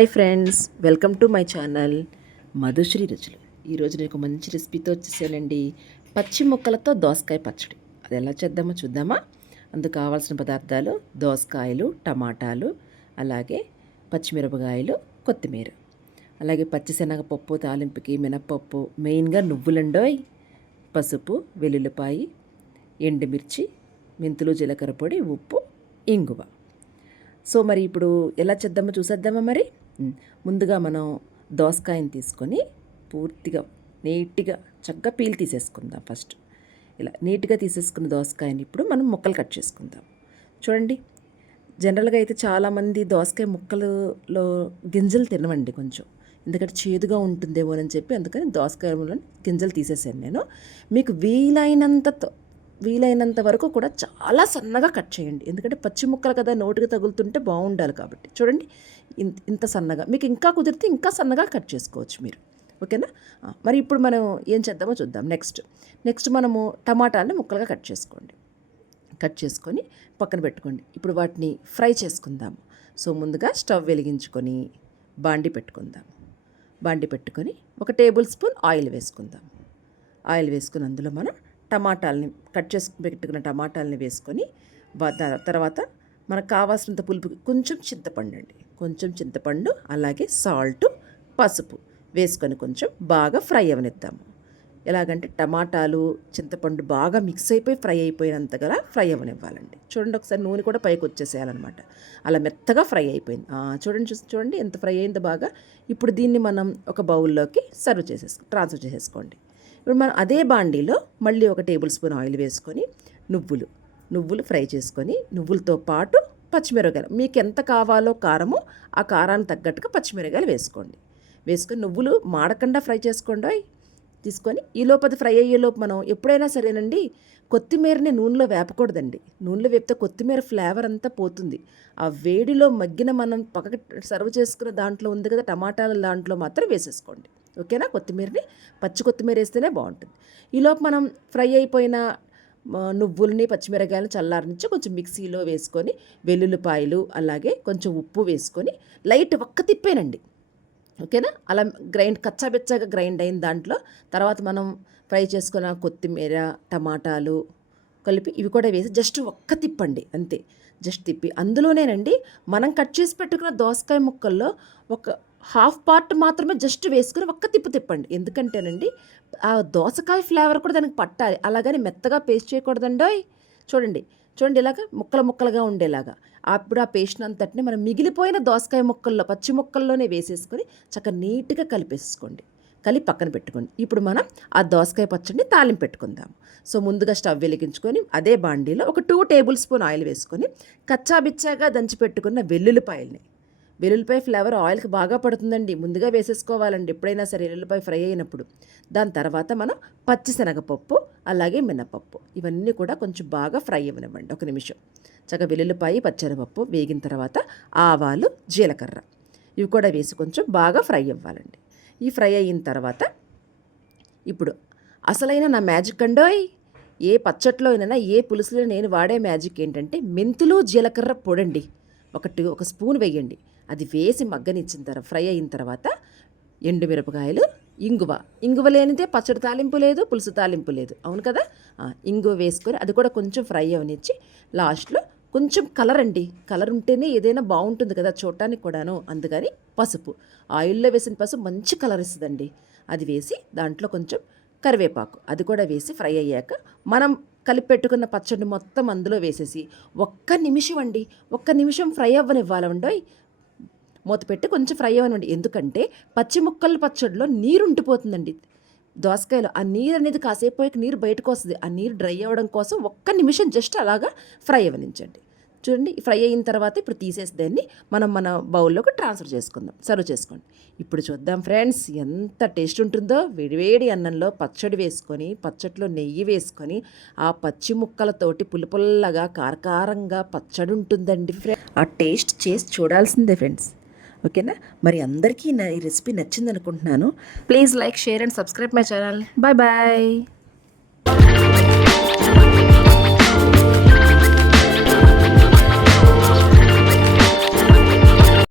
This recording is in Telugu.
Hi friends, welcome to my channel Madhushree రుచులు. ఈరోజు నేను ఒక మంచి రెసిపీతో వచ్చేసానండి. పచ్చి ముక్కలతో దోసకాయ పచ్చడి. అది ఎలా చేద్దామో చూద్దామా? అందుకు కావాల్సిన పదార్థాలు దోసకాయలు, టమాటాలు, అలాగే పచ్చిమిరపకాయలు, కొత్తిమీర, అలాగే పచ్చిశనగపప్పు తాలింపుకి, మినపప్పు, మెయిన్గా నువ్వులండోయ్, పసుపు, వెల్లుల్లిపాయి, ఎండుమిర్చి, మెంతులు, జీలకర్ర పొడి, ఉప్పు, ఇంగువ. సో మరి ఇప్పుడు ఎలా చేద్దామో చూసేద్దామా? మరి ముందుగా మనం దోసకాయని తీసుకొని పూర్తిగా నీట్గా చక్కగా పీల్ తీసేసుకుందాం. ఫస్ట్ ఇలా నీట్గా తీసేసుకున్న దోసకాయని ఇప్పుడు మనం ముక్కలు కట్ చేసుకుందాం. చూడండి, జనరల్గా అయితే చాలామంది దోసకాయ ముక్కలలో గింజలు తినవండి కొంచెం, ఎందుకంటే చేదుగా ఉంటుందేమోనని చెప్పి అందుకని దోసకాయలో గింజలు తీసేసాను నేను. మీకు వీలైనంత వరకు కూడా చాలా సన్నగా కట్ చేయండి, ఎందుకంటే పచ్చి ముక్కలు కదా, నోటికి తగులుతుంటే బాగుండాలి కాబట్టి. చూడండి, ఇంత సన్నగా, మీకు ఇంకా కుదిరితే ఇంకా సన్నగా కట్ చేసుకోవచ్చు మీరు. ఓకేనా? మరి ఇప్పుడు మనం ఏం చేద్దామో చూద్దాం. నెక్స్ట్ మనము టమాటాలని ముక్కలుగా కట్ చేసుకొని పక్కన పెట్టుకోండి. ఇప్పుడు వాటిని ఫ్రై చేసుకుందాము. సో ముందుగా స్టవ్ వెలిగించుకొని బాండి పెట్టుకొని 1 టేబుల్ స్పూన్ ఆయిల్ వేసుకుని అందులో మనం టమాటాలని కట్ చేసి పెట్టుకున్న టమాటాలని వేసుకొని తర్వాత మనకు కావాల్సినంత పులుపుకి కొంచెం చింతపండు, అలాగే సాల్ట్, పసుపు వేసుకొని కొంచెం బాగా ఫ్రై అవనిద్దాము. ఎలాగంటే టమాటాలు, చింతపండు బాగా మిక్స్ అయిపోయి ఫ్రై అయిపోయినంతగా ఫ్రై అవనివ్వాలండి. చూడండి, ఒకసారి నూనె కూడా పైకి వచ్చేసేయాలన్నమాట. అలా మెత్తగా ఫ్రై అయిపోయింది. చూడండి ఎంత ఫ్రై అయిందో బాగా. ఇప్పుడు దీన్ని మనం ఒక బౌల్లోకి ట్రాన్స్ఫర్ చేసేసుకోండి. ఇప్పుడు మనం అదే బాండీలో మళ్ళీ 1 టేబుల్ స్పూన్ ఆయిల్ వేసుకొని నువ్వులు ఫ్రై చేసుకొని, నువ్వులతో పాటు పచ్చిమిరపకాయలు, మీకు ఎంత కావాలో కారము ఆ కారానికి తగ్గట్టుగా పచ్చిమిరపకాయలు వేసుకొని నువ్వులు మాడకుండా ఫ్రై తీసుకొని ఈ లోపల ఫ్రై అయ్యేలోపు మనం ఎప్పుడైనా సరేనండి, కొత్తిమీరని నూనెలో వేపకూడదండి. నూనెలో వేపితే కొత్తిమీర ఫ్లేవర్ అంతా పోతుంది. ఆ వేడిలో మగ్గిన మనం పక్కకి సర్వ్ చేసుకున్న దాంట్లో ఉంది కదా టమాటాల, దాంట్లో మాత్రం వేసేసుకోండి. ఓకేనా? పచ్చి కొత్తిమీర వేస్తేనే బాగుంటుంది. ఈలోపు మనం ఫ్రై అయిపోయిన నువ్వుల్ని, పచ్చిమిరకాయలను చల్లారించి కొంచెం మిక్సీలో వేసుకొని, వెల్లుల్లిపాయలు, అలాగే కొంచెం ఉప్పు వేసుకొని లైట్ ఒక్క తిప్పేనండి. ఓకేనా? అలా కచ్చాబెచ్చాగా గ్రైండ్ అయిన దాంట్లో తర్వాత మనం ఫ్రై చేసుకున్న కొత్తిమీర, టమాటాలు కలిపి ఇవి కూడా వేసి జస్ట్ ఒక్క తిప్పండి, అంతే. జస్ట్ తిప్పి అందులోనేనండి మనం కట్ చేసి పెట్టుకున్న దోసకాయ ముక్కల్లో ఒక హాఫ్ పార్ట్ మాత్రమే జస్ట్ వేసుకుని ఒక్క తిప్పండి. ఎందుకంటేనండి ఆ దోసకాయ ఫ్లేవర్ కూడా దానికి పట్టాలి. అలాగని మెత్తగా పేస్ట్ చేయకూడదండోయ్. చూడండి ఇలాగ ముక్కలుగా ఉండేలాగా అప్పుడు ఆ పేస్ట్ అంతటిని మనం మిగిలిపోయిన దోసకాయ ముక్కల్లో, పచ్చి ముక్కల్లోనే వేసేసుకొని చక్కగా నీట్గా కలిపి పక్కన పెట్టుకోండి. ఇప్పుడు మనం ఆ దోసకాయ పచ్చడిని తాలింపు పెట్టుకుందాం. సో ముందుగా స్టవ్ వెలిగించుకొని అదే బాండీలో 2 టేబుల్ స్పూన్ ఆయిల్ వేసుకొని కచ్చాబిచ్చాగా దంచి పెట్టుకున్న వెల్లుల్లిపాయ ఫ్లేవర్ ఆయిల్కి బాగా పడుతుందండి, ముందుగా వేసేసుకోవాలండి ఎప్పుడైనా సరే వెల్లుల్లిపాయ ఫ్రై అయినప్పుడు. దాని తర్వాత మనం పచ్చిశనగపప్పు, అలాగే మినపప్పు ఇవన్నీ కూడా కొంచెం బాగా ఫ్రై అవ్వనివ్వండి. 1 నిమిషం చక్కగా వెల్లుల్లిపాయ, పచ్చిశనగపప్పు వేగిన తర్వాత ఆవాలు, జీలకర్ర ఇవి కూడా వేసి కొంచెం బాగా ఫ్రై అవ్వాలండి. ఈ ఫ్రై అయిన తర్వాత ఇప్పుడు అసలైన నా మ్యాజిక్ అండోయ్, ఏ పచ్చట్లో అయినా ఏ పులుసులో నేను వాడే మ్యాజిక్ ఏంటంటే మెంతులు, జీలకర్ర పొడండి. 1 స్పూన్ వేయండి. అది వేసి ఫ్రై అయిన తర్వాత ఎండుమిరపకాయలు, ఇంగువ లేనిదే పచ్చడి తాలింపు లేదు, పులుసు తాలింపు లేదు. అవును కదా? ఇంగువ వేసుకొని అది కూడా కొంచెం ఫ్రై అవనిచ్చి లాస్ట్లో కొంచెం కలర్ ఉంటేనే ఏదైనా బాగుంటుంది కదా చూడటానికి కూడాను. అందుకని పసుపు, ఆయిల్లో వేసిన పసుపు మంచి కలర్ ఇస్తుందండి. అది వేసి దాంట్లో కొంచెం కరివేపాకు అది కూడా వేసి ఫ్రై అయ్యాక మనం కలిపి పెట్టుకున్న పచ్చడి మొత్తం అందులో వేసేసి 1 నిమిషం ఫ్రై అవ్వనివ్వాలండి. మూత పెట్టి కొంచెం ఫ్రై అవ్వనివ్వండి. ఎందుకంటే పచ్చి ముక్కల పచ్చడిలో నీరు ఉండిపోతుందండి దోసకాయలో. ఆ నీరు అనేది కాసేపు పోయి నీరు బయటకు వస్తుంది. ఆ నీరు డ్రై అవ్వడం కోసం 1 నిమిషం జస్ట్ అలాగా ఫ్రై అవ్వనించండి. చూడండి, ఫ్రై అయిన తర్వాత ఇప్పుడు తీసేసి దాన్ని మన బౌల్లోకి సర్వ్ చేసుకోండి. ఇప్పుడు చూద్దాం ఫ్రెండ్స్, ఎంత టేస్ట్ ఉంటుందో. వేడివేడి అన్నంలో పచ్చడి వేసుకొని, పచ్చడిలో నెయ్యి వేసుకొని, ఆ పచ్చి ముక్కలతోటి పుల్లగా కారకారంగా పచ్చడి ఉంటుందండి ఫ్రెండ్స్. ఆ టేస్ట్ చేసి చూడాల్సిందే ఫ్రెండ్స్. ఓకేనా? మరి అందరికీ ఈ రెసిపీ నచ్చింది అనుకుంటున్నాను. Please like, share and subscribe my channel. Bye.